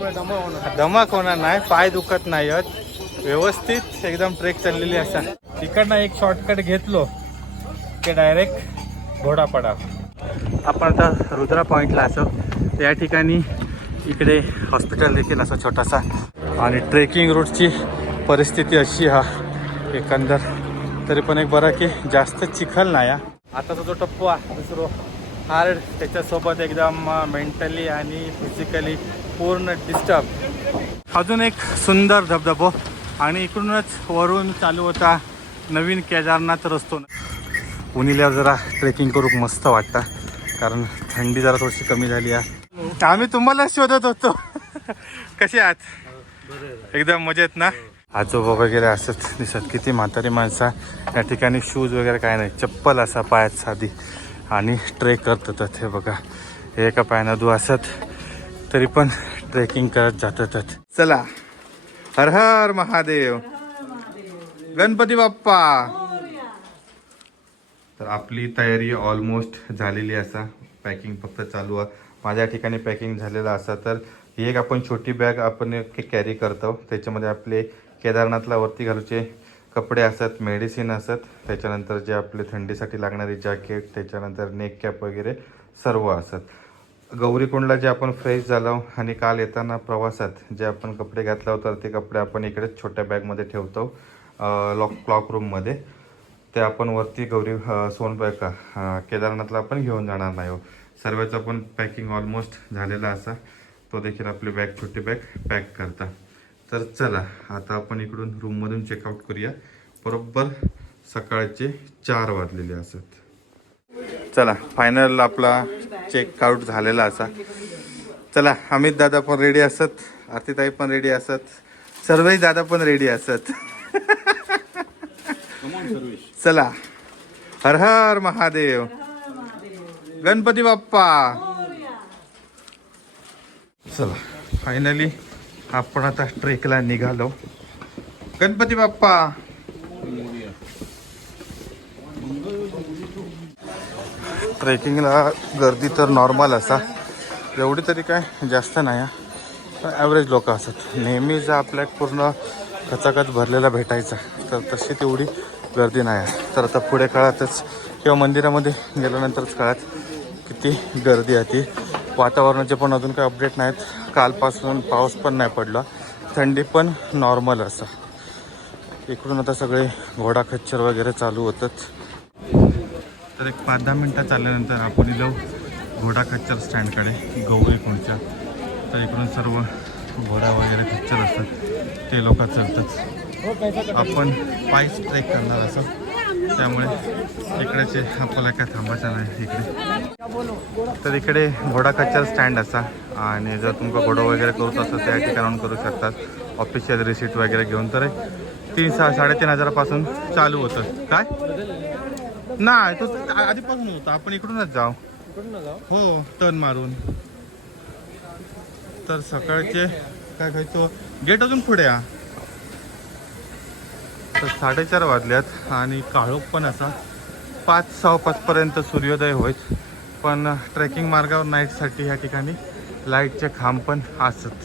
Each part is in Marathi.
दमक होणार नाही, पाय दुखत नाही व्यवस्थित एकदम ट्रेक चाललेली असा. तिकडनं एक शॉर्टकट घेतलो की डायरेक्ट घोडापडा. आपण आता रुद्रा पॉईंटला असो. या ठिकाणी इकडे हॉस्पिटल देखील असं छोटासा. आणि ट्रेकिंग रूटची परिस्थिती अशी हा एकंदर. तरी पण एक बरं की जास्त चिखल नाही. आताचा जो टप्पू आहे दुसरं हार्ड, त्याच्यासोबत एकदम मेंटली आणि फिजिकली पूर्ण डिस्टर्ब. अजून एक सुंदर धबधबो आणि इकडूनच वरून चालू होता नवीन केदारनाथ रस्तो. उन्हिल्यावर जरा ट्रेकिंग करू मस्त वाटतं, कारण थंडी जरा थोडीशी कमी झाली आहे. आम्ही तुम्हाला शोधत होतो. कसे आहात? एकदम मजेत ना? आजोबा वगैरे असत दिसत. किती म्हातारी माणसं या ठिकाणी. शूज वगैरे काय नाही, चप्पल असा पायात साधी आणि ट्रेक करतात. हे बघा, हे एका पायानं दू असत तरी पण ट्रेकिंग करत जातात. चला, हर हर महादेव, गणपती बाप्पा. तर आपली तयारी ऑलमोस्ट झालेली असा. पॅकिंग फक्त चालू आहे. माझ्या ठिकाणी पॅकिंग झालेलं असा. तर ही एक आपण छोटी बॅग आपण कॅरी करतो. त्याच्यामध्ये आपले केदारनाथला वरती घालूचे कपडे असतात, मेडिसिन असतात, त्याच्यानंतर जे आपले थंडीसाठी लागणारी जॅकेट, त्याच्यानंतर नेक कॅप वगैरे सर्व असतात. गौरीकुंडला जे आपण फ्रेश झालो आणि काल येताना प्रवासात जे आपण कपडे घातले होते ते कपडे आपण इकडेच छोट्या बॅगमध्ये ठेवतो क्लॉक रूममध्ये. ते आपण वरती गौरी सोनबायका केदारनाथला आपण घेऊन जाणार नाही. सर्वच आपण पॅकिंग ऑलमोस्ट झालेला असा. तो देखील आपली बॅग, छोटी बॅग पॅक करता. तर चला आता आपण इकडून रूममधून चेकआउट करूया. बरोबर सकाळचे 4 वाजलेले असत. चला, फायनल आपला चेकआउट झालेला असा. चला, अमित दादा पण रेडी असत, आरतीताई पण रेडी असत, सर्वही दादा पण रेडी असत. चला, हर हर महादेव, गणपती बाप्पा. चला, फायनली आपण आता ट्रेकला निघालो. गणपती बाप्पा. ट्रेकिंगला गर्दी तर नॉर्मल असा, एवढी तरी काय जास्त नाही. ॲव्हरेज लोक असतात. नेहमी जर आपल्या पूर्ण खचाखच भरलेला भेटायचा तर तशी तेवढी गर्दी नाही. तर आता पुढे काळातच किंवा मंदिरामध्ये गेल्यानंतरच काळात किती गर्दी आहे ती. वातावरणाचे पण अजून काही अपडेट नाहीत. कालपासून पाऊस पण नाही पडला, थंडी पण नॉर्मल असा. इकडून आता सगळे घोडा खच्चर वगैरे चालू होतात. तर एक 5-10 मिनटं चालल्यानंतर आपण जाऊ घोडा खच्चर स्टँडकडे गौरीकुंडच्या. तर इकडून सर्व घोडा वगैरे खच्चर असतात ते लोक चालतात. आपण पायीच ट्रेक करणार असं, त्यामुळे इकडेचे आपल्याला काय थांबायचं नाही इकडे. तर इकडे घोडा खच्चर स्टँड असा. आणि जर तुमका घोडा वगैरे करूच असेल त्या ठिकाणाहून करू शकतात. ऑफिशियल रिसिट वगैरे घेऊन. तर 3,000-3,500 हजारापासून चालू होतं. काय नाही, तो आधीपासून होता. आपण इकडूनच जाऊ. हो, टर्न मारून. तर सकाळचे काय खायचो, गेट अजून पुढे या. तर 4:30 वाजल्यात आणि काळोख पण असा. 5-6:15 पर्यंत सूर्योदय होईल. पण ट्रेकिंग मार्गावर नाईटसाठी या ठिकाणी लाईटचे खांब पण असत.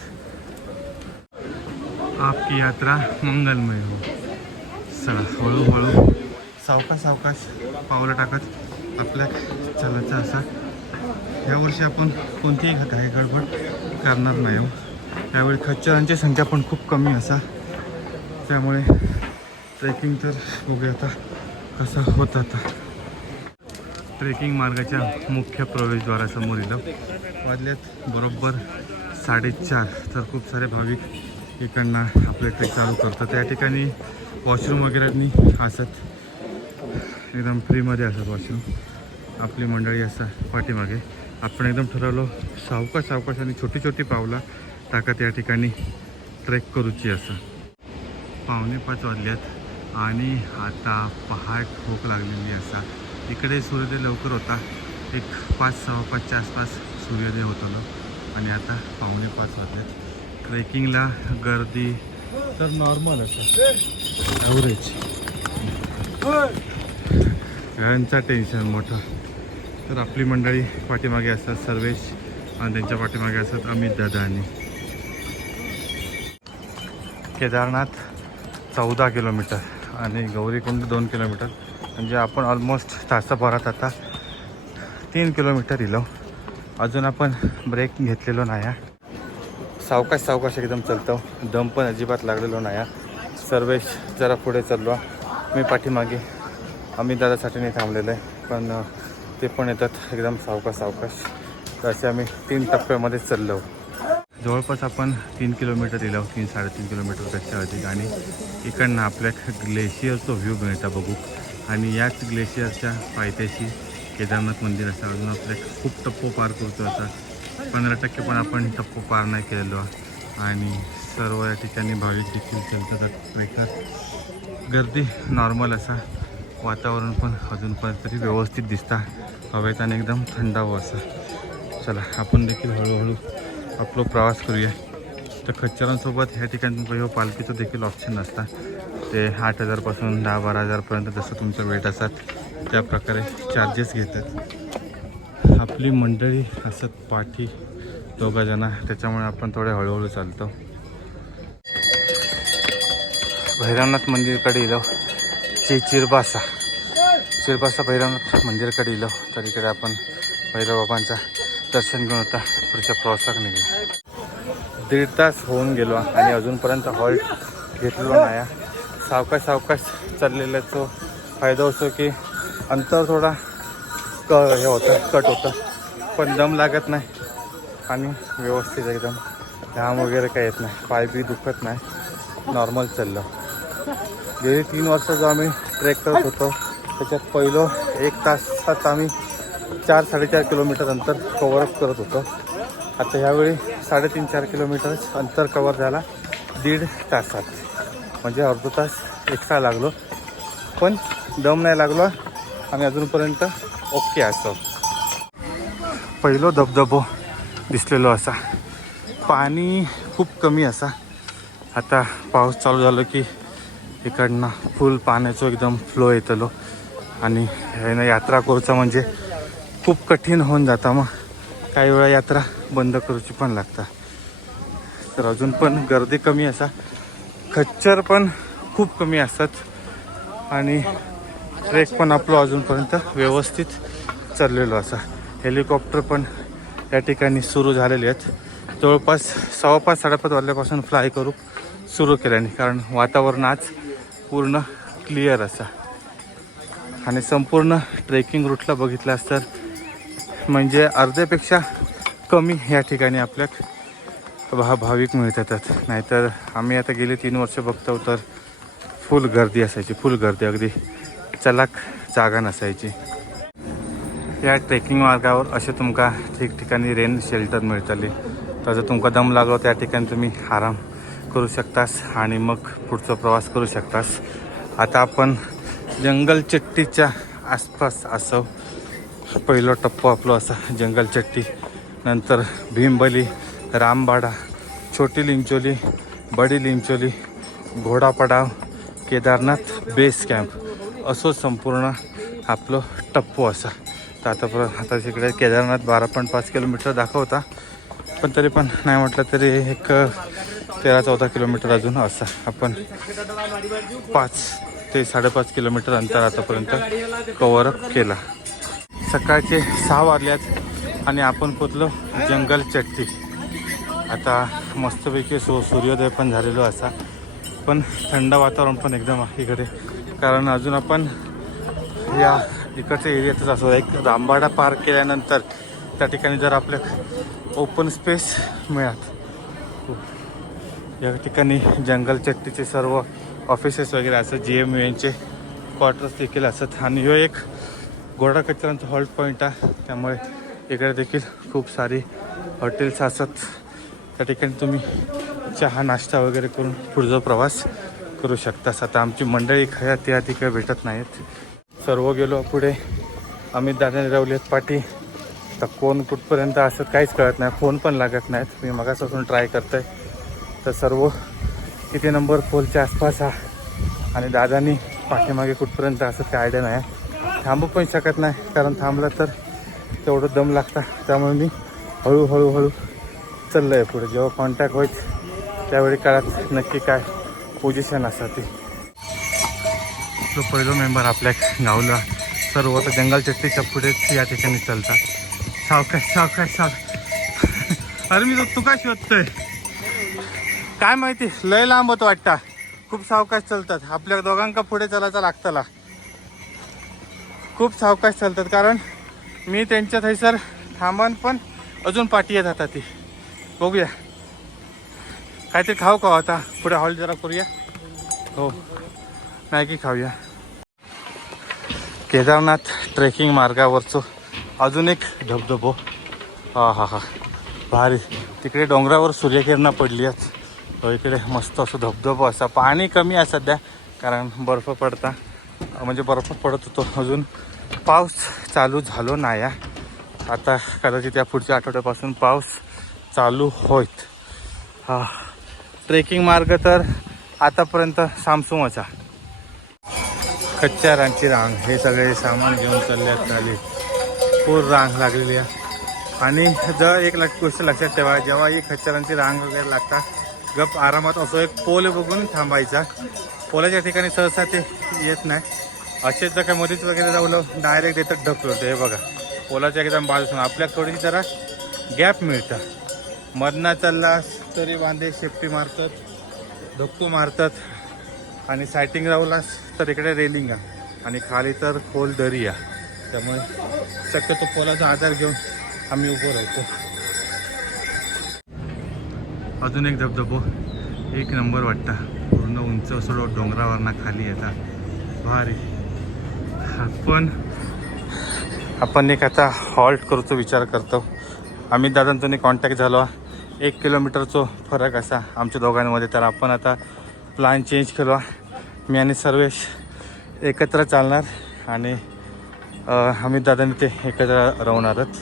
आपकी यात्रा मंगलमय हो. चला, हळूहळू सावकाश पावलं टाकत आपल्या चालायचं असा. यावर्षी आपण कोणतीही घाई गडबड करणार नाही हो. यावेळी खच्चरांची संख्या पण खूप कमी असा. त्यामुळे ट्रेकिंग तर बघूया आता कसं होतं. आता ट्रेकिंग मार्गाच्या मुख्य प्रवेशद्वारासमोर इथं वाजल्यात बरोबर 4:30. तर खूप सारे भाविक इकडनं आपले ट्रेक चालू करतात. त्या ठिकाणी वॉशरूम वगैरे असत, एकदम फ्रीमध्ये असतात वॉशरूम. आपली मंडळी असतात पाठीमागे. आपण एकदम ठरवलं सावकाश आणि छोटी पावलं टाकत या ठिकाणी ट्रेक करूची असं. 4:45 वाजल्यात आणि आता पहाट भूक लागलेली असा. इकडे सूर्योदय लवकर होता, एक 5-5:15च्या आसपास सूर्योदय होतो आणि आता 4:45 वाजल्यात. ट्रेकिंगला गर्दी तर नॉर्मल असं, ॲव्हरेज. घरांचा टेन्शन मोठं. तर आपली मंडळी पाठीमागे असतात, सर्वेश, आणि त्यांच्या पाठीमागे असतात अमित दादा. आणि केदारनाथ 14 किलोमीटर आणि गौरीकुंड 2 किलोमीटर. म्हणजे आपण ऑलमोस्ट तासाभरात आता 3 किलोमीटर इलो. अजून आपण ब्रेक घेतलेलो नाही. सावकाश सावकाश एकदम चालतो. दम पण अजिबात लागलेलो नाही. सर्वेश जरा पुढे चाललो, मी पाठीमागे. आम्ही दादासाठी नाही थांबलेलो आहे, पण ते पण येतात एकदम सावकाश सावकाश. तर असे आम्ही 3 टप्प्यामध्ये चाललो. जवळपास आपण 3 किलोमीटर इलो, 3-3.5 किलोमीटरपेक्षा अधिक. आणि इकडनं आपल्या ग्लेशियरचा व्ह्यू मिळता बघू. आणि याच ग्लेशियरच्या पायथ्याशी केदारनाथ मंदिर असं. अजून आपल्या खूप टप्पो पार करतो. आता 15% पण आपण टप्पो पार नाही केलेलो. आणि सर्व या ठिकाणी भाविक देखील चालतात. ट्रेकर गर्दी नॉर्मल असा. वातावरण पण अजूनपर्यंत तरी व्यवस्थित दिसता. हवेत आणि एकदम थंडावं असं. चला आपण देखील हळूहळू आपला प्रवास करूया. तर खच्चरांसोबत ह्या ठिकाणी पालखीचं देखील ऑप्शन असतात. ते 8,000पासून 10-12 हजारपर्यंत जसं तुमचं वेट असतात त्या प्रकारे चार्जेस घेतात. आपली मंडळी असत पाठी 2 जण, त्याच्यामुळे आपण थोडे हळूहळू चालतो. भैरवनाथ मंदिरकडे इलो. चिरबासा भैरवनाथ मंदिरकडे इलो. तर इकडे आपण भैरव बाबांचा दर्शन घेऊन होता पुढच्या प्रवासाक निघलो. 1.5 तास होऊन गेलो आणि अजूनपर्यंत हॉल्ट घेतलेलो नाही. सावकाश सावकाश चाललेल्याचा फायदा होतो की अंतर थोडा हे होतं, कट होतं, पण दम लागत नाही आणि व्यवस्थित एकदम घाम वगैरे काही येत नाही, पाय बी दुखत नाही, नॉर्मल चाललं. गेली 3 वर्ष जो आम्ही ट्रेक करत होतो त्याच्यात पहिलं 1 तासात आम्ही 4-4.5 किलोमीटर अंतर कवरअप करत होतो. आता ह्यावेळी 3.5-4 किलोमीटर अंतर कवर झाला 1.5 तासात. म्हणजे अर्धा तास एक्स्ट्रा लागलो, पण दम नाही लागलो आणि अजूनपर्यंत ओके. असं पहिलं धबधबो दिसलेलो असा. पाणी खूप कमी असा. आता पाऊस चालू झालो की इकडनं फुल पाण्याचं एकदम फ्लो येतलो आणि ह्यानं यात्रा करूचा म्हणजे खूप कठीण होऊन जाता. मग काही वेळा यात्रा बंद करूची पण लागता. तर अजून पण गर्दी कमी असा. खच्चर पण खूप कमी असतात आणि ट्रेक पण आपलं अजूनपर्यंत व्यवस्थित चाललेलो असा. हेलिकॉप्टर पण या ठिकाणी सुरू झालेले आहेत. जवळपास 5:15-5:30 वाजल्यापासून फ्लाय करू सुरू केल्याने, कारण वातावरण आज पूर्ण क्लिअर असा. आणि संपूर्ण ट्रेकिंग रूटला बघितलं असतं म्हणजे अर्ध्यापेक्षा कमी या ठिकाणी आपल्या भाविक मिळतात. नाहीतर आम्ही आता गेले 3 वर्ष बघतो तर फुल गर्दी असायची, फुल गर्दी, अगदी चलाक जागा नसायची. या ट्रेकिंग मार्गावर असे तुमका ठिकठिकाणी रेन शेल्टर मिळतले. तर जर तुमका दम लागलो त्या ठिकाणी तुम्ही आराम करू शकतास आणि मग पुढचा प्रवास करू शकतास. आता आपण जंगल चट्टीच्या आसपास असं. पहिलं टप्पो आपलं असा जंगल चट्टी, नंतर भीमबली, रामबाडा, छोटी लिंचोली, बडी लिंचोली, घोडापडाव, केदारनाथ बेस कॅम्प असं संपूर्ण आपलं टप्पो असा. तर आता तिकडे केदारनाथ 12.5 किलोमीटर दाखवता, पण तरी पण नाही म्हटलं तरी एक 13-14 किलोमीटर अजून असा. आपण 5 ते 5.5 किलोमीटर अंतर आतापर्यंत कव्हर केला. सकाळचे 6 वाजल्यात आणि आपण पोचलो जंगल चट्टी. आता मस्तपैकी सूर्योदय पण झालेलो असा, पण थंड वातावरण पण एकदम आहे इकडे. कारण अजून आपण या इकडच्या एरियातच असो. एक रामबाडा पार केल्यानंतर त्या ठिकाणी जर आपल्या ओपन स्पेस मिळत. या ठिकाणी जंगल चट्टीचे सर्व ऑफिसेस वगैरे असं, GMUNचे क्वार्टर्स देखील असत. आणि ह्यो एक घोडा कचऱ्यांचा हॉल्ट पॉईंट आहे, त्यामुळे इकडे देखील खूप सारी हॉटेल्स असत. त्या ठिकाणी तुम्ही चहा नाश्ता वगैरे करून पुढचा प्रवास करू शकतास. आता आमची मंडळी खऱ्या त्या ठिकाणी भेटत नाहीत. सर्व गेलो पुढे. अमित दादाने रवलेत पाठी. तर कोण कुठपर्यंत असं काहीच कळत नाही, फोन पण लागत नाहीत. मी मगापासून ट्राय करतोय. तर सर्व किती नंबर पोलच्या आसपास हा. आणि दादानी पाठीमागे कुठपर्यंत असं काय आयडिया नाही. थांबू पण शकत नाही, कारण थांबलं तर तेवढं दम लागतं. त्यामुळे मी हळूहळू चाललं आहे पुढे. जेव्हा कॉन्टॅक्ट होईल त्यावेळी काळात नक्की काय पोझिशन असा ती. जो पहिलो मेंबर आपल्या गावला सर्व तर जंगल चट्टीच्या पुढेच या ठिकाणी चालतात. सावकाश सावकाश सावकाश. अरे मी तू काय शोधतोय काय माहिती, लय लांब होतं वाटतं. खूप सावकाश चालतात. आपल्या दोघांका पुढे चालायचं लागतं. खूप सावकाश चालतात कारण मी त्यांच्या थैसर थांबन पण अजून पाठी येत आता ती. बघूया काहीतरी खाऊ का आता पुढे हॉल जरा करूया. हो मॅगी खाऊया. केदारनाथ ट्रेकिंग मार्गावरचं अजून एक धबधबो. हा हा हा भारी. तिकडे डोंगरावर सूर्यकिरणं पडली आहेत. इकडे मस्त असं धबधबो असा. पाणी कमी आहे सध्या कारण बर्फ पडता म्हणजे बर्फ पडत होतो. अजून पाऊस चालू झालो नाही आहे. आता कदाचित या पुढच्या आठवड्यापासून पाऊस चालू होईत. हा ट्रेकिंग मार्ग तर आतापर्यंत सामसूमचा. कच्च्या रांगची रांग. हे सगळे सामान घेऊन चालल्यात खाली. पूर रांग लागलेली आहे. आणि जर एक गोष्ट लक्षात ठेवा, जेव्हा ही खच्चरांची रांग वगैरे लागतात गप आरामात असं एक पोल बघून थांबायचा. पोलाच्या ठिकाणी सहसा ते येत नाही. असेच जर काय मध्येच वगैरे जाऊन डायरेक्ट देतात ढकलतं. हे बघा पोलाच्या एकदम बाजूसून आपल्या थोडीशी जरा गॅप मिळतं. मधना चाललास तरी वांदे शेपटी मारतात, धक्कू मारतात. आणि सायटिंग राहूलास तर इकडे रेलिंग आहे आणि खाली तर खोल दरी आहे. त्यामुळे शक्यतो पोलाचा आधार घेऊन आम्ही उभं राहतो. अजून एक धबधबो एक नंबर वाटतं. पूर्ण उंच सोडून डोंगरावरनं खाली येतात. भारी. आपण एक आता हॉल्ट करूचा विचार करतो. आम्ही दादांतून कॉन्टॅक्ट झालो. 1 किलोमीटरचा फरक असा आमच्या दोघांमध्ये. तर आपण आता प्लॅन चेंज केलो. मी आणि सर्वेश एकत्र चालणार आणि आम्ही दादांनी ते एकत्र राहणारच.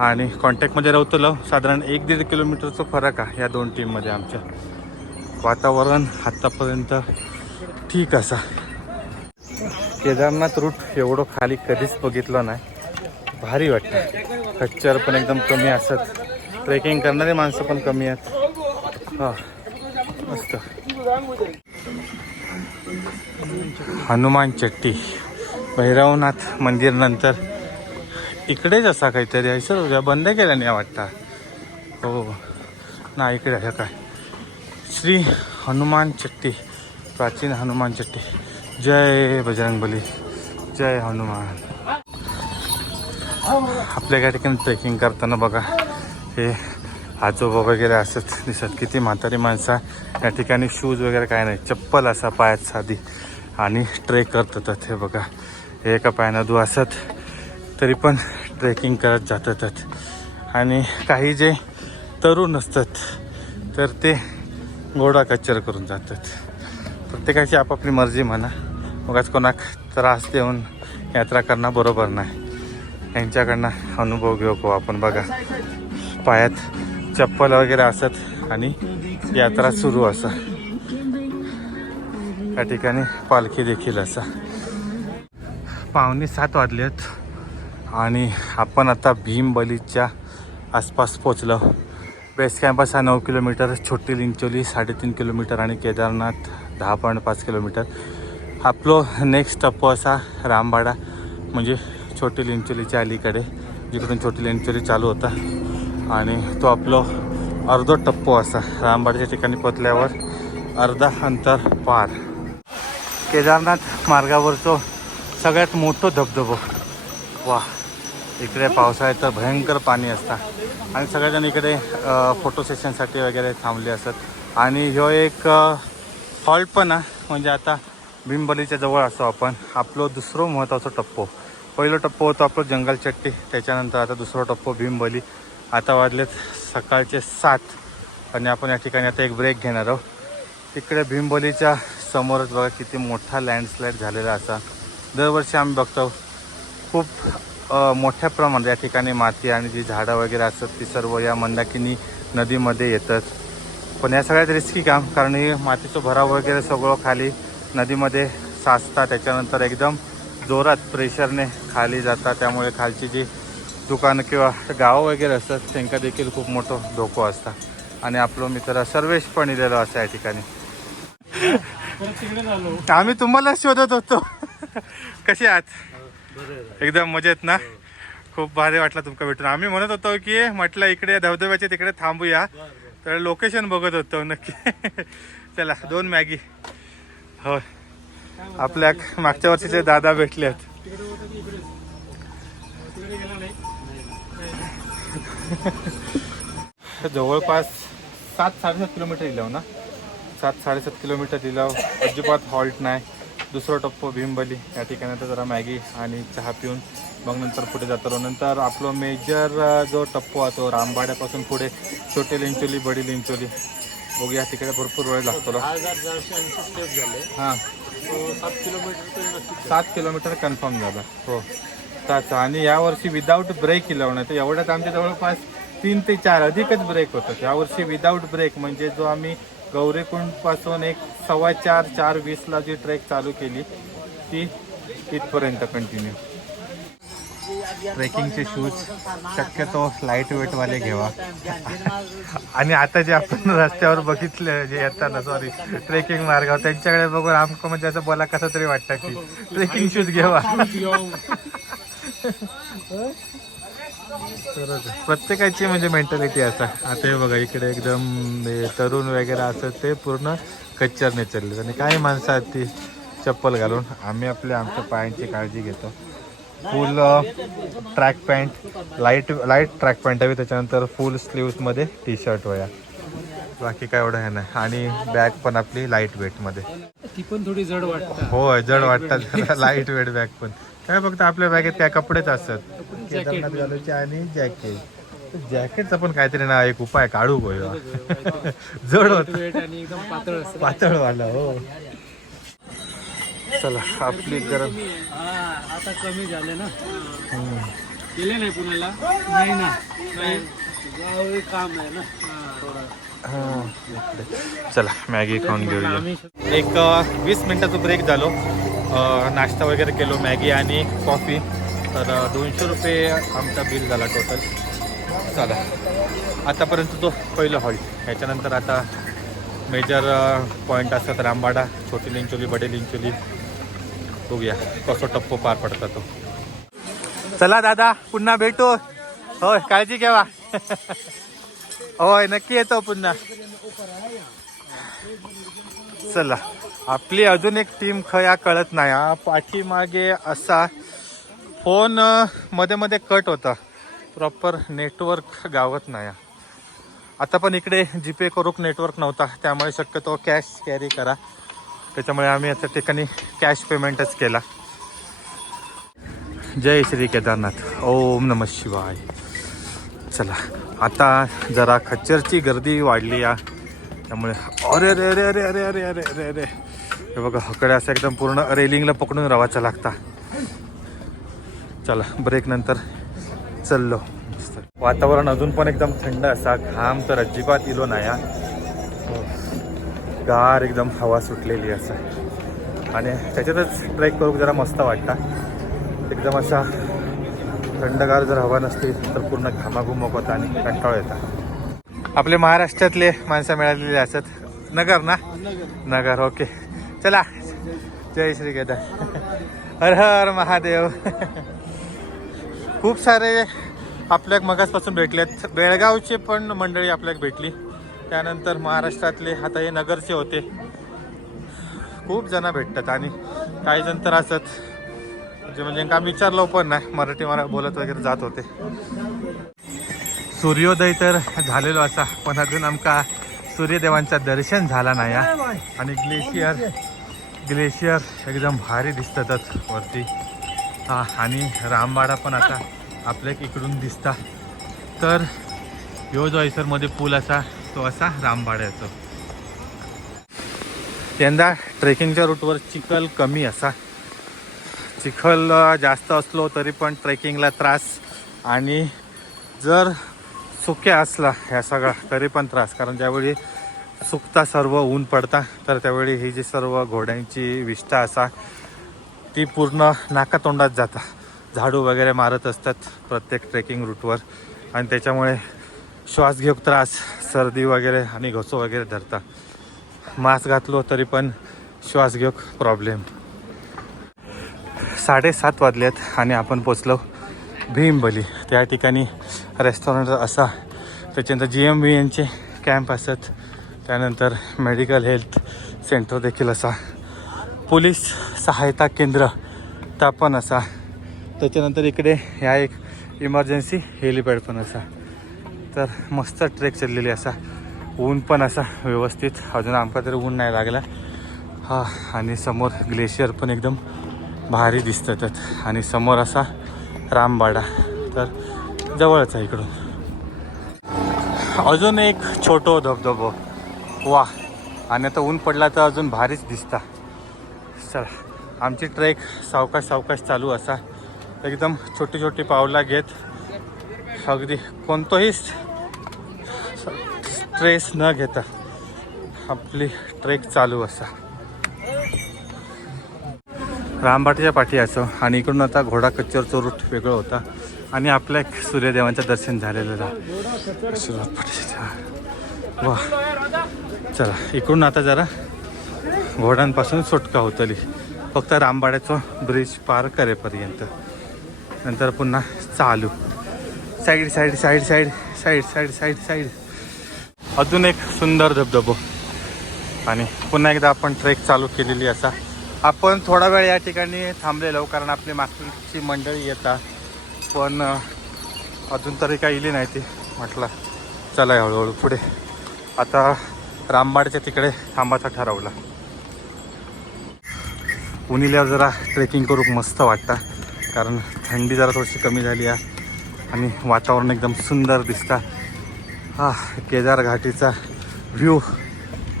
आणि कॉन्टॅक्टमध्ये राहतो. साधारण 1-1.5 किलोमीटरचा फरक आहे या दोन टीममध्ये आमच्या. वातावरण आत्तापर्यंत ठीक असा. केदारनाथ रूट एवढं खाली कधीच बघितलं नाही. भारी वाटतं. खच्चर पण एकदम कमी असत. ट्रेकिंग करणारी माणसं पण कमी आहेत. हां मस्त. हनुमान चट्टी भैरवनाथ मंदिर नंतर इकडेच असा काहीतरी आहे. सर बंद केला नाही वाटतं. हो ना इकडे आहे काय श्री हनुमान चट्टी. प्राचीन हनुमान चट्टी. जय बजरंगबली जय हनुमान. आपल्या या ठिकाणी ट्रेकिंग करताना बघा हे आजोबा वगैरे असत दिसत. किती म्हातारी माणसं या ठिकाणी. शूज वगैरे काय नाही, चप्पल असा पायात साधी आणि ट्रेक करतात. हे बघा हे एका पायानं दू असत तरी पण ट्रेकिंग करत जातात. आणि काही जे तरुण असतात तर ते घोडा कच्चर करून जातात. प्रत्येकाची आपापली मर्जी म्हणा. मगच कोणाक त्रास देऊन यात्रा करणं बरोबर नाही. यांच्याकडनं अनुभव घेऊ आपण. बघा पायात चप्पल वगैरे असत आणि यात्रा सुरू असा. या ठिकाणी पालखी देखील असा. 6:45 वाजलेत आणि आपण आता भीमबलीच्या आसपास पोचलो. बेस कॅम्प असा 9 किलोमीटर. छोटी लिंचोली 3.5 किलोमीटर आणि केदारनाथ 10.5 किलोमीटर. आपलो नेक्स्ट टप्पो असा रामबाडा म्हणजे छोटी लिंचोलीच्या अलीकडे जिकडून छोटी लिंचोली चालू होता. आणि तो आपलो अर्धो टप्पो असा. रामबाडच्या ठिकाणी पोचल्यावर अर्धा अंतर पार. केदारनाथ मार्गावरचं सगळ्यात मोठं धबधबो. वा इकडे पावसाळ्यात तर भयंकर पाणी असतं. आणि सगळेजण इकडे फोटो सेशनसाठी वगैरे थांबले असतात. आणि ह्यो एक हॉल्ट पण आहे. म्हणजे आता भीमबलीच्या जवळ असतो आपण. आपलं दुसरं महत्त्वाचं टप्पो. पहिलं टप्पो होतं आपलं जंगल चट्टी. त्याच्यानंतर आता दुसरा टप्पो भीमबली. आता वाजलेत सकाळचे 7 आणि आपण या ठिकाणी आता एक ब्रेक घेणार आहोत. तिकडे भीमबलीच्या समोरच बघा किती मोठा लँडस्लाईड झालेला असा. दरवर्षी आम्ही बघतो खूप मोठ्या प्रमाणात या ठिकाणी माती आणि जी झाडं वगैरे असतात ती सर्व या मंदाकिनी नदीमध्ये येतात. पण या सगळ्यात रिस्की काम. कारण हे मातीचं भराव वगैरे सगळं खाली नदीमध्ये साचतात. त्याच्यानंतर एकदम जोरात प्रेशरने खाली जातात. त्यामुळे खालची जी दुकानं किंवा गावं वगैरे असतात त्यांना देखील खूप मोठं धोको असतात. आणि आपलं मित्र सर्वेश पण इलेलो असं या ठिकाणी. आम्ही तुम्हाला शोधत होतो. कसे आहात? एकदम मजेत ना? खूप भारी वाटलं तुमका भेटून. आम्ही म्हणत होतो की म्हटलं इकडे धबधब्याच्या तिकडे थांबूया, तर लोकेशन बघत होतो नक्की. चला 2 मॅगी. हो, आपल्या मागच्या वर्षीचे दादा भेटले आहेत. जवळपास 7-7.5 किलोमीटर दिलाव ना, 7-7.5 किलोमीटर दिलाव. अजिबात हॉल्ट नाही. दुसरा टप्पो भीमबली या ठिकाणी तर जरा मॅगी आणि चहा पिऊन मग नंतर पुढे जातो. नंतर आपलं मेजर जो टप्पो आहे तो रामबाड्यापासून पुढे छोटे लिंचोली बडी लिंचोली बघूया. तिकडे भरपूर वेळ लागतो. हां 7 किलोमीटर कन्फर्म झाला. हो त्याचा. आणि यावर्षी विदाऊट ब्रेक केलं नाही तर एवढ्यात आमच्या जवळपास 3 ते 4 अधिकच ब्रेक होतात. यावर्षी विदाऊट ब्रेक म्हणजे जो आम्ही गौरीकुंडपासून एक 4:15-4:20ला जी ट्रेक चालू केली ती इथपर्यंत कंटिन्यू. ट्रेकिंगचे शूज शक्यतो लाईट वेटवाले घ्यावा. आणि आता जे आपण रस्त्यावर बघितलं जे येताना ट्रेकिंग मार्गावर त्यांच्याकडे बघून आमचं म्हणजे असं बोला कसं तरी वाटतं की ट्रेकिंग शूज घ्यावा. प्रत्येकाची म्हणजे मेंटॅलिटी असा. आता हे बघा इकडे एकदम तरुण वगैरे असं ते पूर्ण कच्चरने चालले आणि काही माणसं आहेत ती चप्पल घालून. आम्ही आमच्या पायांची काळजी घेतो. फुल track pant light track pant हवी, त्याच्यानंतर फुल स्लीव्समध्ये टी शर्ट वया. बाकी काय एवढं हे नाही. आणि बॅग पण आपली लाईट वेटमध्ये. ती पण थोडी जड वाटतात. हो जड वाटतात. लाईट वेट बॅग पण काय फक्त आपल्या बॅगेत त्या कपडेच असतात. केदारनाथ घालूचे आणि जॅकेटचा पण काहीतरी ना एक उपाय काढू बघ. जड होत आणि एकदम पातळ वाला. हो चला आपली गरम आता कमी झाले ना. गेले नाही पुण्याला. नाही ना, काम आहे ना. चला मॅगी खाऊन घेऊया. एक 20 मिनिटाचा ब्रेक झालो. नाश्ता वगैरे केलो, मॅगी आणि कॉफी. तर 200 रुपये आमचा बिल झाला टोटल. चला आतापर्यंत तो पहिलं हॉल्ट. ह्याच्यानंतर आता मेजर पॉईंट असतात रामबाडा, छोटी लिंचोली, बडे लिंचोली. बघूया कसं टप्पो पार पडता तो. चला दादा पुन्हा भेटू. होय काळजी घ्यावा. होय नक्की येतो पुन्हा. चला आपली अजून एक टीम खया कळत नाही. हा पाठीमागे असा फोन मध्ये मध्ये कट होता. प्रॉपर नेटवर्क गावत नाही. आता पण इकडे जीपे करूक नेटवर्क नव्हता, त्यामुळे शक्यतो कॅश कॅरी करा. त्याच्यामुळे आम्ही आता ठिकाणी कॅश पेमेंटच केला. जय श्री केदारनाथ. ओम नमः शिवाय. चला आता जरा खच्चरची गर्दी वाढली या, त्यामुळे अरे अरे अरे अरे अरे अरे अरे अरे अरे हे बघा हकडे असं एकदम पूर्ण रेलिंगला पकडून रवायचा लागता. चला ब्रेक नंतर चाललो. वातावरण अजून पण एकदम थंड असा. घाम तर अजिबात इलो नाही. गार एकदम हवा सुटलेली असा आणि त्याच्यातच ट्रेक करू जरा मस्त वाटता. एकदम असा थंडगार जर हवा नसली तर पूर्ण घामाघुमक होता आणि कंटाळा येतात. आपले महाराष्ट्रातले माणसं मिळालेले असतात. नगर ना? नगर. ओके चला. जय श्री केदार. हर हर महादेव. खूप सारे आपल्याक मगासपासून भेटलेत. बेळगावचे पण मंडळी आपल्याक भेटली. त्यानंतर महाराष्ट्रातले आता हे नगरचे होते. खूप जण भेटतात आणि काही जण तर असत म्हणजे काम विचारलं पण नाही, मराठी मला बोलत वगैरे जात होते. सूर्योदय तर झालेलो असा, पण अजून आमका सूर्यदेवांचा दर्शन झाला नाही. आणि ग्लेशियर एकदम भारी दिसतात वरती. हा आणि रामबाडा पण आता आपल्या इकडून दिसता. तर यो जो ऐसरमध्ये पूल असा तो असा रामबाडा येतो. यंदा ट्रेकिंगच्या रूटवर चिखल कमी असा. चिखल जास्त असलो तरी पण ट्रेकिंगला त्रास, आणि जर सुक्या असला ह्या सगळा तरी पण त्रास. कारण ज्यावेळी सुकता सर्व ऊन पडता तर त्यावेळी ही जी सर्व घोड्यांची विष्ठा असा ती पूर्ण नाकातोंडात जाता. झाडू वगैरे मारत असतात प्रत्येक ट्रेकिंग रूटवर आणि त्याच्यामुळे श्वास घेऊक त्रास, सर्दी वगैरे आणि घसो वगैरे धरता. मास्क घातलो तरी पण श्वास घेऊ प्रॉब्लेम. 7:30 वाजलेत आणि आपण पोचलो भीमबली. त्या ठिकाणी रेस्टॉरंट असा, त्याच्यानंतर GMVNचे कॅम्प असत, त्यानंतर मेडिकल हेल्थ सेंटर देखील असा, पोलीस सहायता केंद्र त्या पण असा, त्याच्यानंतर इकडे ह्या एक इमर्जन्सी हेलिपॅड पण असा. तर मस्त ट्रेक चाललेली असा. ऊन पण असा व्यवस्थित, अजून आमका तरी ऊन नाही लागला हा. आणि समोर ग्लेशियर पण एकदम भारी दिसतात. आणि समोर असा रामबाडा, तर जवळच आहे इकडून. अजून एक छोटो धबधबो, वा. आणि आता ऊन पडला तर अजून भारीच दिसता. चला, आमची ट्रेक सावकाश सावकाश चालू असा. एकदम छोटी छोटी पावला घेत, अगदी कोणतंही स्ट्रेस न घेता आपली ट्रेक चालू असा. रामबाटीच्या पाठी असो. आणि इकडून आता घोडा कच्चरचा रूट वेगळं होता आणि आपल्या एक सूर्यदेवांचं दर्शन झालेलं वा. चला, इकडून आता जरा घोड्यांपासून सुटका होतली, फक्त रामबाड्याचं ब्रिज पार करेपर्यंत. नंतर पुन्हा चालू side side side side side side side side. अजून एक सुंदर धबधबो आणि पुन्हा एकदा आपण ट्रेक चालू केलेली असा. आपण थोडा वेळ या ठिकाणी थांबलेलो कारण आपली मागची मंडळी येतात, पण अजून तरी काही इली नाही ती. म्हटलं चला हळूहळू पुढे. आता रामबाडच्या तिकडे थांबायचा ठरवला. उन्हिल्यावर जरा ट्रेकिंग करू मस्त वाटतं, कारण थंडी जरा थोडीशी कमी झाली आहे आणि वातावरण एकदम सुंदर दिसतं. हा केदार घाटीचा व्ह्यू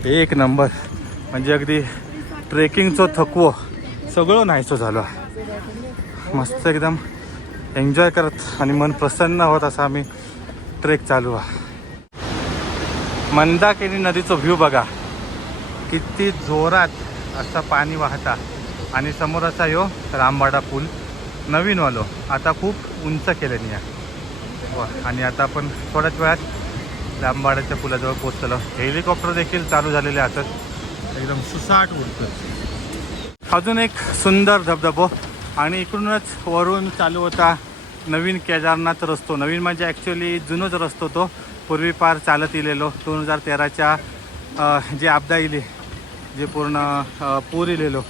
एक नंबर. म्हणजे अगदी ट्रेकिंगचं थकवो सगळं नाहीसं झालं. मस्त एकदम एन्जॉय करत आणि मन प्रसन्न होत असा आम्ही ट्रेक चालू आहे. मंदाकिनी नदीचं व्ह्यू बघा, किती जोरात असं पाणी वाहता. आणि समोर असा ह्यो रामबाडा पूल नवीन वालो, आता खूप उंच केल्याने वा. आणि आता आपण थोड्याच वेळात रामबाडाच्या पुलाजवळ पोहोचलो. हेलिकॉप्टर देखील चालू झालेले असतात, एकदम सुसाट उडतं. अजून एक सुंदर धबधबो. आणि इकडूनच वरून चालू होता नवीन केदारनाथ रस्तो. नवीन म्हणजे ॲक्च्युली जुनोच रस्तो तो, पूर्वी पार चालत इलेलो. 2013च्या जे आपदा इली, जे पूर्ण पूर इलेलो,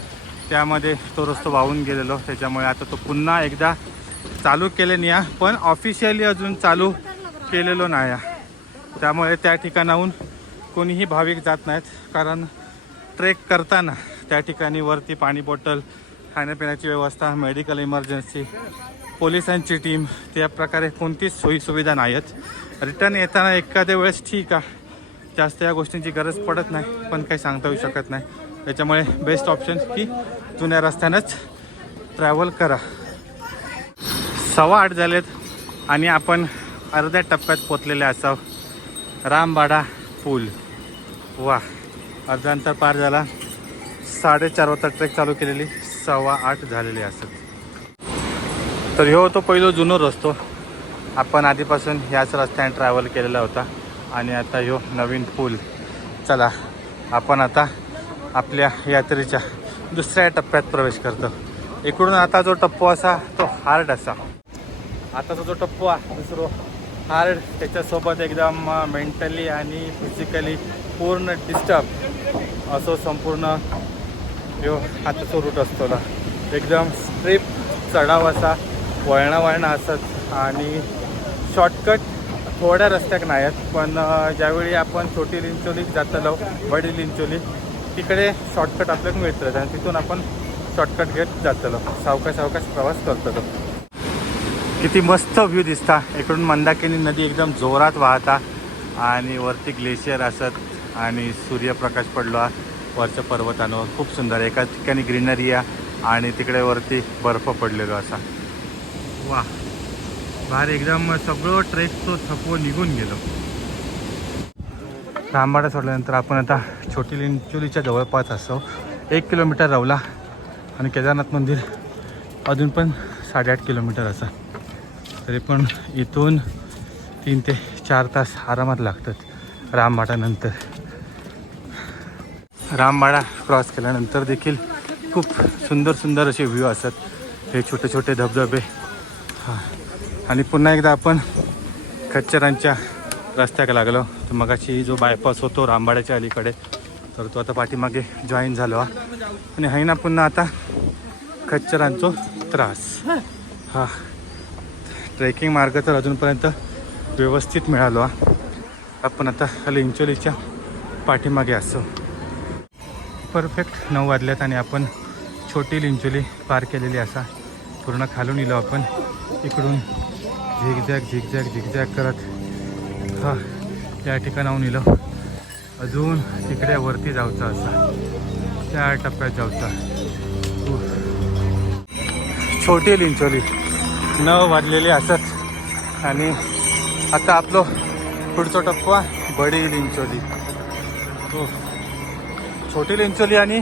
त्यामध्ये तो रस्तो वाहून गेलेलो. त्याच्यामुळे आता तो पुन्हा एकदा चालू केले नाही, पण ऑफिशियली अजून चालू केलेलो नाही. त्यामुळे त्या ठिकाणाहून कोणीही भाविक जात नाहीत, कारण ट्रेक करताना त्या ठिकाणी वरती पाणी बॉटल, खाण्यापिण्याची व्यवस्था, मेडिकल इमर्जन्सी, पोलिसांची टीम, त्या प्रकारे कोणतीच सोयीसुविधा नाही आहेत. रिटर्न येताना एखाद्या वेळेस ठीक आहे, जास्त या गोष्टींची गरज पडत नाही, पण काही सांगता येऊ शकत नाही. त्याच्यामुळे बेस्ट ऑप्शन की जुन्या रस्त्यानंच ट्रॅव्हल करा. 8:15 झालेत आणि आपण अर्ध्या टप्प्यात पोचलेले असावं. रामबाडा पूल, वा. अर्धा अंतर पार झाला. 4:30 वाजता ट्रेक चालू केलेली, 8:15 झालेली असत. तर ह्यो तो पहिलो जुनो रस्तो, आपण आधीपासून ह्याच रस्त्याने ट्रॅव्हल केलेला होता. आणि आता ह्यो नवीन पूल. चला, आपण आता आपल्या यात्रेच्या दुसऱ्या टप्प्यात प्रवेश करतो. इकडून आता जो टप्पो असा तो हार्ड असा. आताचा जो टप्पो आहे दुसरो हार्ड, त्याच्यासोबत एकदम मेंटली आणि फिजिकली पूर्ण डिस्टर्ब असो संपूर्ण ह्यो आताचा रूट असतो ना. एकदम स्ट्रीप चढाव असा, वळणं असत आणि शॉर्टकट थोड्या रस्त्याक नाही आहेत. पण ज्यावेळी आपण छोटी लिंचोली जातलो, वडी लिंचोली, तिकडे शॉर्टकट आपल्याला मिळतं आणि तिथून आपण शॉर्टकट घेत जातलो. सावकाश सावकाश प्रवास करतो. किती मस्त व्ह्यू दिसता. इकडून मंदाकिनी नदी एकदम जोरात वाहता आणि वरती ग्लेशियर असत आणि सूर्यप्रकाश पडला वरच्या पर्वतांवर. खूप सुंदर. एका ठिकाणी ग्रीनरी आहे आणि तिकडे वरती बर्फ पडलेलो असा. वा, भारी. एकदम सगळं ट्रेकचं थकवो निघून गेलो. रामबाडा सोडल्यानंतर आपण आता छोटी लिंचोलीच्या जवळपास असो. 1 किलोमीटर रावला आणि केदारनाथ मंदिर अजून पण 8.5 किलोमीटर असा. तरी पण इथून 3 ते 4 तास आरामात लागतात रामबाडानंतर. रामबाडा क्रॉस केल्यानंतर देखील खूप सुंदर सुंदर असे व्ह्यू असतात, हे छोटे छोटे धबधबे. हां, आणि पुन्हा एकदा आपण खच्चरांच्या रस्त्याकडे लागलो. तर मगाशी जो बायपास होतो रामबाड्याच्या अलीकडे, तर तो आता पाठीमागे जॉईन झालो आणि आहे ना पुन्हा आता खच्चरांचो त्रास. हा ट्रेकिंग मार्ग तर अजूनपर्यंत व्यवस्थित मिळालो. आपण आता लिंचोलीच्या पाठीमागे असो. परफेक्ट 9 वाजल्यात आणि आपण छोटी लिंचोली पार केलेली असा. पूर्ण खालून इलो आपण इकडून झिगझॅग करत हा त्या ठिकाणाहून इलो. अजून तिकडे वरती जाऊचा असा, त्या टप्प्यात जाऊचा. छोटी लिंचोली 9 वाजलेली असत आणि आता आपलो पुढचा टप्पा बडी लिंचोली. हो, छोटी लिंचोली आणि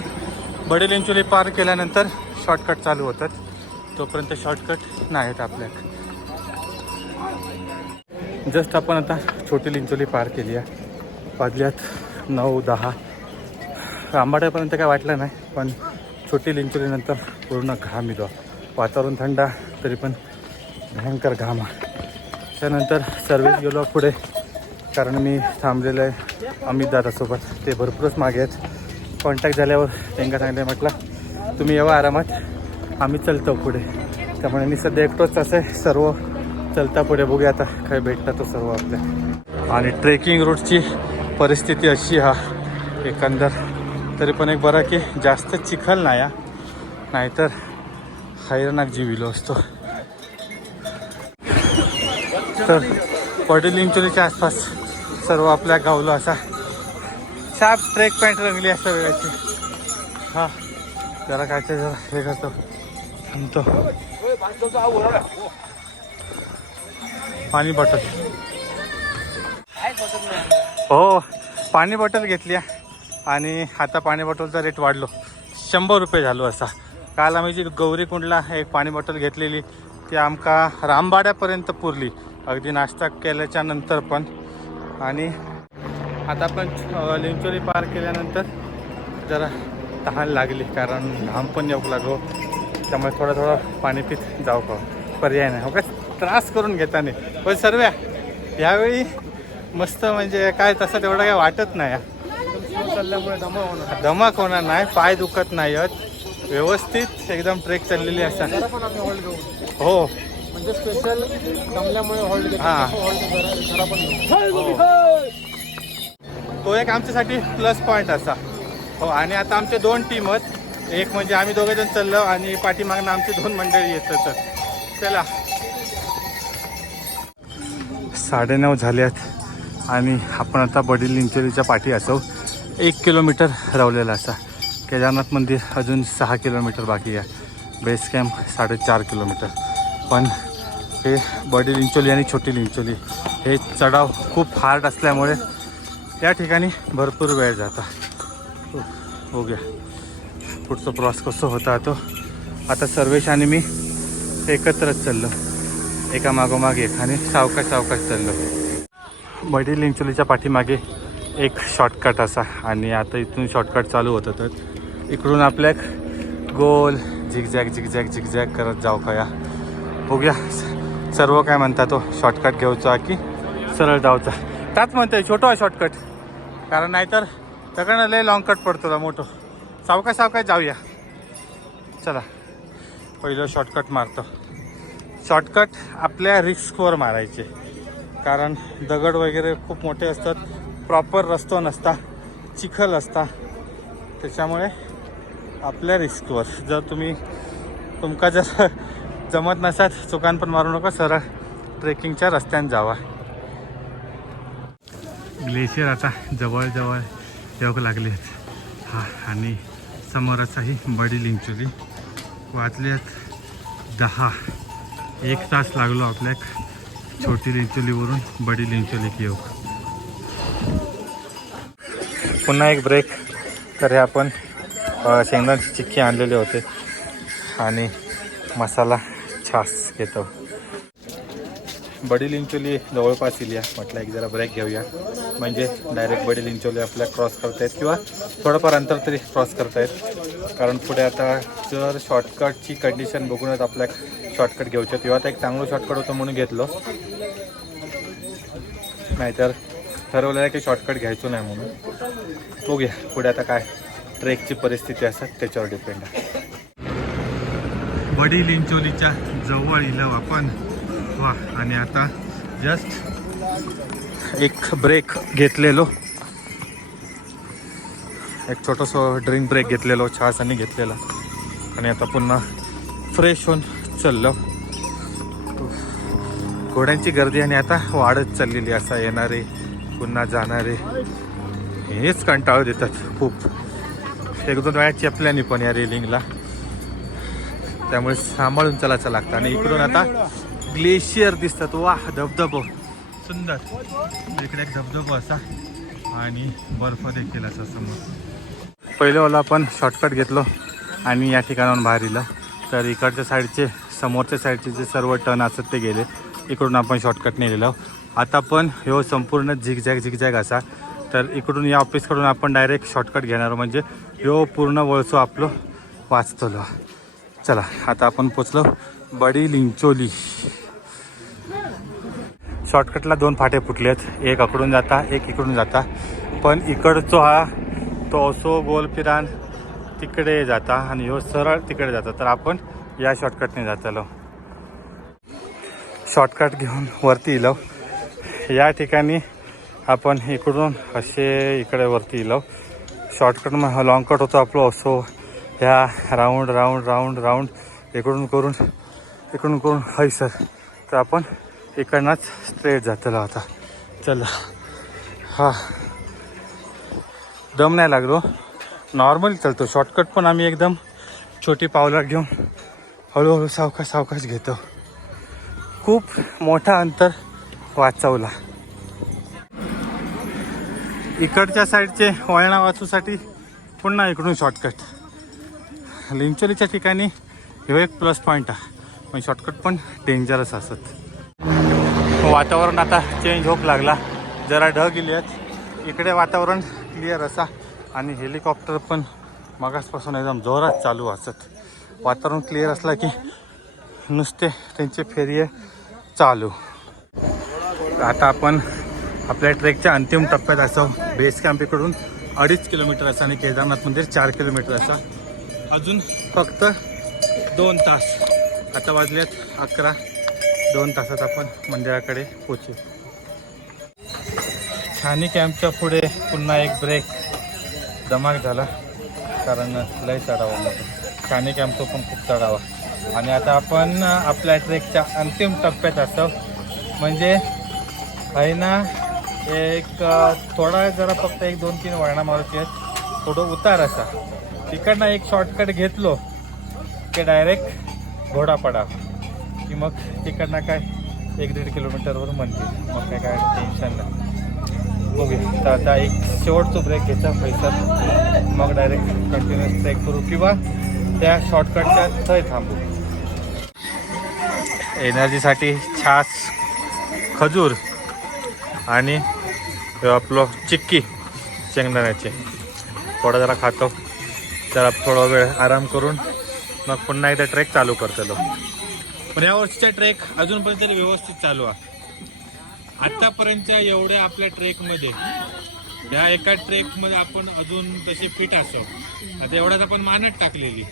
बडी लिंचोली पार केल्यानंतर शॉर्टकट चालू होतात. तोपर्यंत शॉर्टकट नाहीत आपल्याक. जस्ट आपण आता छोटी लिंचोली पार केली आहे. वाजल्यात 9-10. रामबाड्यापर्यंत काय वाटलं नाही, पण छोटी लिंचोलीनंतर पूर्ण घाम येतो. वातावरण थंड तरी पण भयंकर घाम. त्यानंतर सर्विस गेलो पुढे, कारण मी थांबलेलं आहे अमित दादासोबत. ते भरपूरच मागे आहेत. कॉन्टॅक्ट झाल्यावर त्यांना सांगितलं, म्हटलं तुम्ही येवा आरामात, आम्ही चलतो पुढे. त्यामुळे मी सध्या एकटोच असं आहे, सर्व चलता पुढे. बघूया आता काय भेटतं तो सर्व आपल्या. आणि ट्रेकिंग रूटची परिस्थिती अशी हा एकंदर. तरी पण एक बरं की जास्त चिखल नाही, नाहीतर हैराणाक जीव इलो असतो. तर बडी लिंचोलीच्या आसपास सर्व आपल्या गावलो असा साप ट्रेक पॅन्ट रंगली असं वेळाची. हा जरा काय ते जरा हे करतो थांबतो. पाणी बॉटल, हो पाणी बॉटल घेतली आणि आता पाणी बॉटलचा रेट वाढलो, 100 रुपये झालो असा. काल आम्ही जी गौरीकुंडला एक पाणी बॉटल घेतलेली ती आमका रामबाड्यापर्यंत पुरली, अगदी नाश्ता केल्याच्या नंतर पण. आणि आता आपण लिंचोली पार केल्यानंतर जरा तहान लागली, कारण घाम पण येऊ लागलो. त्यामुळे थोडं पाणी पित जाऊ का, पर्याय नाही. हो का, त्रास करून घेता नाही. पण सर्व यावेळी मस्त, म्हणजे काय तसं तेवढं काय वाटत नाही. चालल्यामुळे दमक होणार नाही, पाय दुखत नाही आहेत, व्यवस्थित एकदम ट्रेक चाललेली असतात. हो म्हणजे स्पेशल दमल्यामुळे होल्ड. हां, तो एक आमच्यासाठी प्लस पॉईंट असा. हो, आणि आता आमचे 2 टीम आहेत. एक म्हणजे आम्ही दोघेजण चाललो आणि पाठीमागनं आमची 2 मंडळी येतात. चला 9:30 झाल्यात आणि आपण आता बडी लिंचोलीच्या पाठी असो. 1 किलोमीटर रावलेला असा. केदारनाथ मंदिर अजून 6 किलोमीटर बाकी आहे. Base camp 4.5 kilometre. पण हे बडी लिंचोली आणि छोटी लिंचोली हे चढाव खूप हार्ड असल्यामुळे या ठिकाणी भरपूर वेळ जाता. बघूया पुढचा प्रवास कसं होता तो. आता सर्वेश आणि मी एकत्रच चाललो, एका मागोमाग एक, आणि सावकाश चाललो. बडी लिंचोलीच्या पाठीमागे एक शॉर्टकट असा, आणि आता इथून शॉर्टकट चालू होतं. तर इकडून आपल्या गोल झिगझॅग करत जाऊ का. या बघूया सर्व काय म्हणता, तो शॉर्टकट घेऊचा की सरळ जाऊचा. त्याच म्हणतोय छोटो शॉर्टकट, कारण नाहीतर त्याकडनं लय लॉंग कट पडतो मोठं. सावकाश जाऊया. चला पहिलं शॉर्टकट मारतो. शॉर्टकट आपल्या रिस्कवर मारायचे, कारण दगड वगैरे खूप मोठे असतात, प्रॉपर रस्तो नसता, चिखल असता. त्याच्यामुळे आपल्या रिस्कवर. जर तुमका जर जमत नसात चुकान पण मारू नका, सरळ ट्रेकिंगच्या रस्त्याने जावा. ग्लेशियर आता जवळ येऊ लागले आहेत. हा, आणि समोरच ही बडी लिंचोली. वाजलेत 10. 1 तास लागलो आपल्या छोटी लिंचोलीवरून बडी लिंचोली येऊ. पुन्हा एक ब्रेक. तर हे आपण शेंगदाण्याची चिक्की आणलेले होते आणि मसाला छास घेतो. बडी लिंचोली जवळपास इली आहे. म्हटलं एक जरा ब्रेक घेऊया, म्हणजे डायरेक्ट बडी लिंचोली आपल्या क्रॉस करता येत किंवा थोडंफार अंतर तरी क्रॉस करता येत. कारण पुढे आता जर शॉर्टकटची कंडिशन बघूनच आपल्या शॉर्टकट घेऊचं, तेव्हा आता एक चांगलं शॉर्टकट होतं म्हणून घेतलो, नाहीतर ठरवलं आहे की शॉर्टकट घ्यायचो नाही म्हणून. बघूया पुढे आता काय ट्रेकची परिस्थिती असतात त्याच्यावर डिपेंड आहे. बडी लिंचोलीच्या जवळ इलं आपण वा, आणि आता जस्ट एक ब्रेक घेतलेलो, एक छोटंसं ड्रिंक ब्रेक घेतलेलो, चहासाठी घेतलेला, आणि आता पुन्हा फ्रेश होऊन चाललो. घोड्यांची गर्दी आणि आता वाढत चाललेली, असा येणारे पुन्हा जाणारे हेच कंटाळू देतात खूप. एक दोन वेळा चेपल्याने पण या रेलिंगला, त्यामुळे सांभाळून चालायचं लागतं. आणि इकडून आता ग्लेशियर दिसतात, वाह धबधबो सुंदर, इकडे एक धबधबो असा आणि बर्फ देखील असा समोर. पहिल्यावाला आपण शॉर्टकट घेतलो आणि या ठिकाणाहून बाहेर इलं, तर इकडच्या साईडचे समोरच्या साईडचे जे सर्व टर्न असतात ते गेले, इकडून आपण शॉर्टकट नेलेलो. आता पण ह्यो संपूर्ण झिगझॅग असा, तर इकडून या ऑफिसकडून आपण डायरेक्ट शॉर्टकट घेणार, म्हणजे ह्यो पूर्ण वळसो आपलं वाचतलो. चला आता आपण पोचलो बडी लिंचोली. शॉर्टकटला 2 फाटे फुटले आहेत, एक अकडून जाता एक इकडून जाता, पण इकडचो हा तो असो गोल फिरान तिकडे जाता आणि ह्यो सरळ तिकडे जाता, तर आपण या शॉर्टकटने जातलो. शॉर्टकट घेऊन वरती इलो. या ठिकाणी आपण इकडून असे इकडे वरती इलो. शॉर्टकट मग लॉंग कट होतो आपलं असो, ह्या राऊंड राऊंड राऊंड राऊंड इकडून करून हय सर, तर आपण इकडनंच स्ट्रेट जातलो आता. चला, हा दम नाही लागलो, नॉर्मली चालतो. शॉर्टकट पण आम्ही एकदम छोटी पावलं घेऊन हळूहळू सावकाश घेतो. खूप मोठा अंतर वाचवला. इकडच्या साईडचे वळणा वाचूसाठी पुन्हा इकडून शॉर्टकट. लिंचोलीच्या ठिकाणी हे एक प्लस पॉईंट आहे, पण शॉर्टकट पण डेंजरस असत. वातावरण आता चेंज होप लागला, जरा ढग गेली आहेत, इकडे वातावरण क्लिअर असा, आणि हेलिकॉप्टर पण मगासपासून एकदम जोरात चालू असत. वातावरण क्लिअर असला की नुसते त्यांचे फेरिये चालू. आता आपण आपल्या ट्रेकच्या अंतिम टप्प्यात असो. बेस कॅम्प इकडून 2.5 किलोमीटर असं आणि केदारनाथ मंदिर 4 किलोमीटर असं. अजून फक्त 2 तास. आता वाजल्यात 11. 2 तासात आपण मंदिराकडे पोचू. छानी कॅम्पच्या पुढे पुन्हा एक ब्रेक धमाक झाला, कारण लय चढावा होता. छानी कॅम्पचा पण खूप चढावा. आणि आता आपण आपल्या ट्रेकच्या अंतिम टप्प्यात असो, म्हणजे आहे ना एक थोडा जरा फक्त 1-2-3 वळणा मारूची आहेत, थोडं उतार असा. तिकडनं एक शॉर्टकट घेतलो की डायरेक्ट घोडापडा, की मग तिकडनं काय 1-1.5 किलोमीटरवर मंदिर, मग काय टेन्शन नाही. बघूया. तर आता एक शेवटचा ब्रेक घ्यायचा पैसा, मग डायरेक्ट कंटिन्युअस ट्रेक करू किंवा त्या शॉर्टकटच्या थंय थांबू. एनर्जीसाठी छास, खजूर आणि आपलं चिक्की शेंगदाण्याचे थोडा जरा खातो. जरा थोडा वेळ आराम करून मग पुन्हा एकदा ट्रेक चालू करतो. पण या वर्षीचा ट्रेक अजूनपर्यंत तरी व्यवस्थित चालू आहे. आत्तापर्यंतच्या एवढ्या आपल्या ट्रेकमध्ये, ह्या एका ट्रेकमध्ये आपण अजून तशी फिट असो. आता एवढ्यात आपण मानत टाकलेली.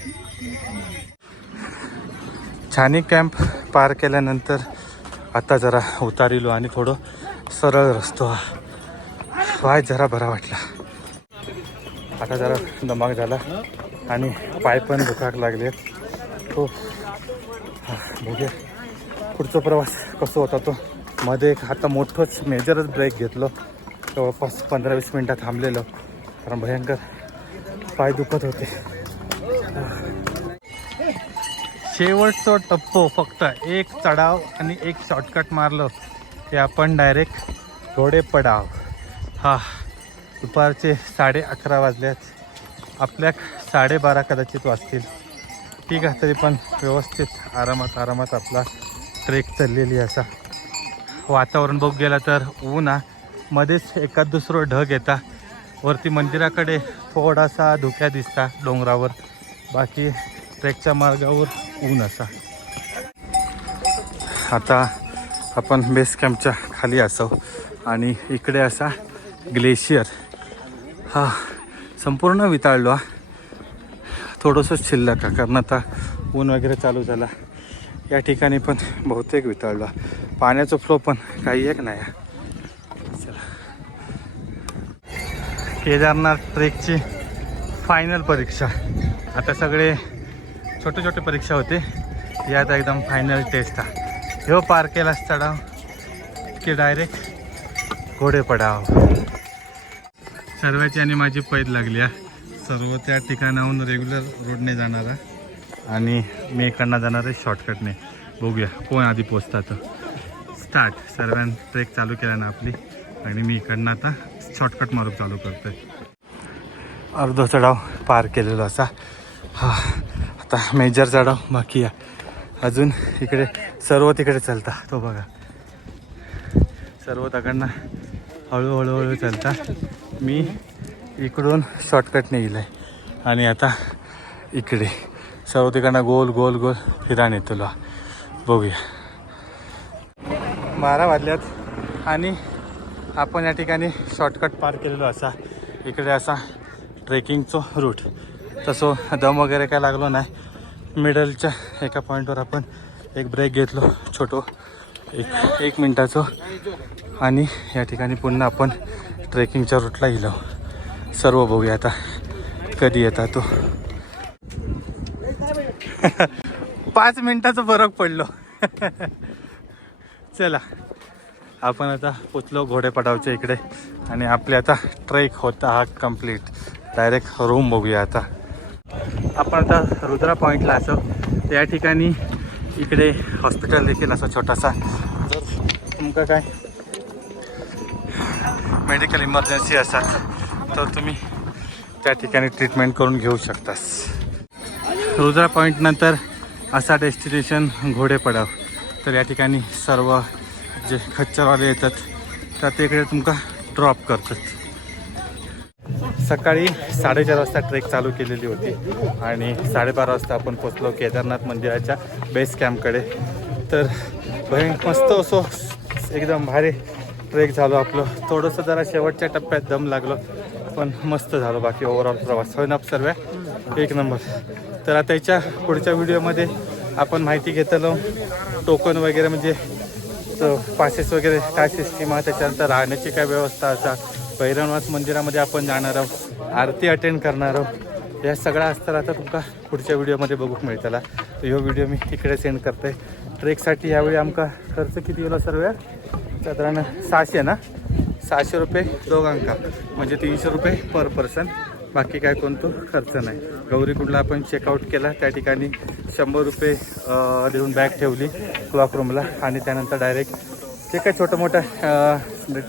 छानी कॅम्प पार केल्यानंतर आता जरा उतारिलो आणि थोडं सरळ रस्तो वाय जरा बरा वाटला. आता जरा दमाग झाला आणि पाय पण दुखाक लागले. हो बघूया पुढचा प्रवास कसं होता तो. मध्ये एक आता मोठंच मेजरच ब्रेक घेतलो, जवळपास 15-20 मिनटं थांबलेलो, कारण भयंकर पाय दुखत होते. शेवटचं टप्पो फक्त एक चढाव आणि एक शॉर्टकट मारलं की आपण डायरेक्ट घोडे पडाव. हा दुपारचे 11:30 वाजल्यात. आपल्या 12:30 कदाचित वाजतील. ठीक आहे, तरी पण व्यवस्थित आरामात आपला ट्रेक चाललेली असा. वातावरण बघ गेला तर ऊन आहे, मध्येच एकाद दुसरं ढग येता, वरती मंदिराकडे थोडासा धुक्या दिसता डोंगरावर, बाकी ट्रेकच्या मार्गावर ऊन असा. आता आपण बेस कॅम्पच्या खाली असो आणि इकडे असा ग्लेशियर हा संपूर्ण वितळलो हा. थोडंसं शिल्लक आहे कारण आता ऊन वगैरे चालू झाला. या ठिकाणी पण बहुतेक वितळलो, पाण्याचं फ्लो पण काही एक नाही. चला, केदारनाथ ट्रेकची फायनल परीक्षा. आता सगळे छोटे छोटे परीक्षा होते, यात एकदम फायनल टेस्ट आहे. ह्यो पार केला चढाव की डायरेक्ट घोडे पडाव. सर्वांची आणि माझी पैद लागली आहे. सर्व त्या ठिकाणाहून रेग्युलर रोडने जाणार आहे आणि मी इकडनं जाणार आहे शॉर्टकटने. बघूया कोण आधी पोचतात. स्टार्ट. सर्वांनी ट्रेक चालू केला ना आपली, आणि मी इकडनं आता शॉर्टकट मारून चालू करतो आहे. अर्धा चढाव पार केलेला असा. हा आता मेजर चढाव बाकी आहे अजून. इकडे सर्व तिकडे चालता, तो बघा सर्व तिकडनं हळूहळू चालता. मी इकडून शॉर्टकटने गेलं आहे आणि आता इकडे सर्व तिकडनं गोल गोल गोल फिराने तुला. बघूया 12 वाजल्यात आणि आपण या ठिकाणी शॉर्टकट पार केलेलो असा. इकडे असा ट्रेकिंगचं रूट, तसं दम वगैरे काय लागलो नाही. मिडलच्या एका पॉईंटवर आपण एक ब्रेक घेतलो छोटो, एक मिनटाचं, आणि या ठिकाणी पुन्हा आपण ट्रेकिंगच्या रूटला गेलो. सर्व बघूया आता कधी येतात तो. 5 मिनटाचं फरक पडलो. चला, आपण आता पोचलो घोडेपडावच्या इकडे आणि आपले आता ट्रेक होता हा कंप्लीट. डायरेक्ट रूम बघूया आता. आपण आता रुद्रा पॉईंटला असो, त्या ठिकाणी इकडे हॉस्पिटल देखील असं छोटासा. जर तुमका काय मेडिकल इमर्जन्सी असतात तर तुम्ही त्या ठिकाणी ट्रीटमेंट करून घेऊ शकतास. रुद्रा पॉईंट नंतर असा डेस्टिनेशन घोडेपडाव. तर या ठिकाणी सर्व जे खच्चरवाले येतात तर ते इकडे तुमका ड्रॉप करतात. सकाळी 4:30 वाजता ट्रेक चालू केलेली होती आणि 12:30 वाजता आपण पोचलो केदारनाथ मंदिराच्या बेस कॅम्पकडे. तर मस्त असो एकदम भारी ट्रेक झालो आपलं. थोडंसं जरा शेवटच्या टप्प्यात दम लागलो पण मस्त झालं. बाकी ओव्हरऑल प्रवास होईन सर्व एक नंबर. तर आता याच्या पुढच्या व्हिडिओमध्ये आपण माहिती घेतलो टोकन वगैरे, म्हणजे पासेस वगैरे काय सिस्टीम आहे, त्याच्यानंतर राहण्याची काय व्यवस्था असा. भैरवनाथ मंदिरामध्ये आपण जाणार आहोत, आरती अटेंड करणार आहोत. या सगळ्या असतात आता तुमका पुढच्या व्हिडिओमध्ये बघूक मिळतला. तर ह्यो व्हिडिओ मी तिकडे सेंड करते. ट्रेकसाठी यावेळी आमका खर्च किती गेला सर्व? साधारण 600 ना, 600 रुपये दोघांका, म्हणजे 300 रुपये पर पर्सन. बाकी काय कोणतो खर्च नाही. गौरीकुंडला आपण चेकआउट केला, त्या ठिकाणी 100 रुपये देऊन बॅग ठेवली क्लॉक रूमला आणि त्यानंतर डायरेक्ट जे काय छोटं मोठं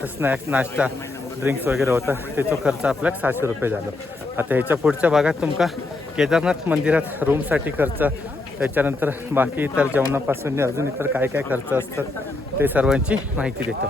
स्नॅक्स नाश्ता ड्रिंक्स वगैरे होतं त्याचा खर्च आपल्या 600 रुपये झालं. आता ह्याच्या पुढच्या भागात तुमका केदारनाथ मंदिरात रूमसाठी खर्च, त्याच्यानंतर बाकी इतर जेवणापासून अजून इतर काय काय खर्च असतात ते सर्वांची माहिती देतो.